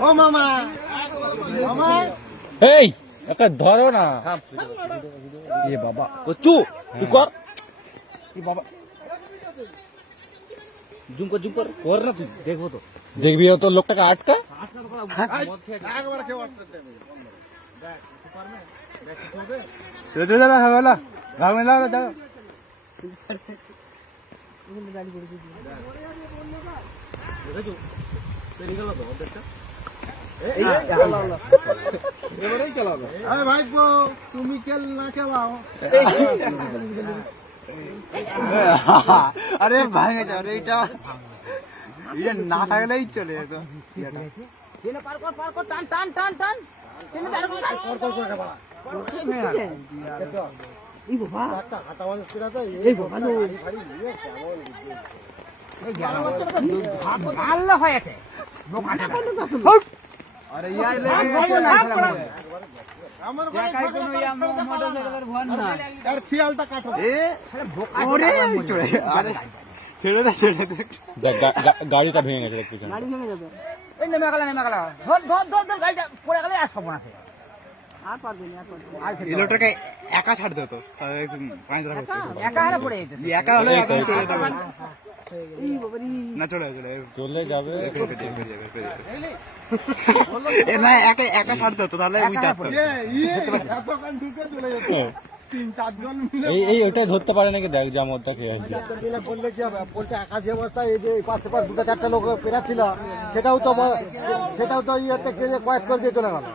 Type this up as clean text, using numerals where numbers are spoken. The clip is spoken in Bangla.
ও মামা মামা এই একটা ধরো না এ বাবা কচু তুই কর এ বাবা জুম কর কর না তুই দেখবো তো দেখবি তো লোকটাকে আটকা একবার খেয়ে ওঠতে দেবে আরে ভাইপো তুমি খেল না খেলাও আরে ভাঙে যাও রে এটা এটা না থাকলেই চলে যেত একটা হাঁটা মানুষ কিনা তো এই ভালো আমার খেয়ালটা কাটো গাড়িটা ভেঙে গেছে দেখতেছেন লোকটাকে একা ছাড় দিত একা হলে না চলে চলে যাবে না একা একা ছাড় দিত তাহলে তিন চারজন মিলে এই ওটাই ধরতে পারে নাকি দেখ যা মদটা খেয়ে আছে মিলে করলে কি হবে বলছে আকাশি অবস্থায় এই যে পাশে দুটো চারটা লোক পেরাচ্ছিল সেটাও তো ইয়েতে কয়েক করে দিয়ে চলে গেল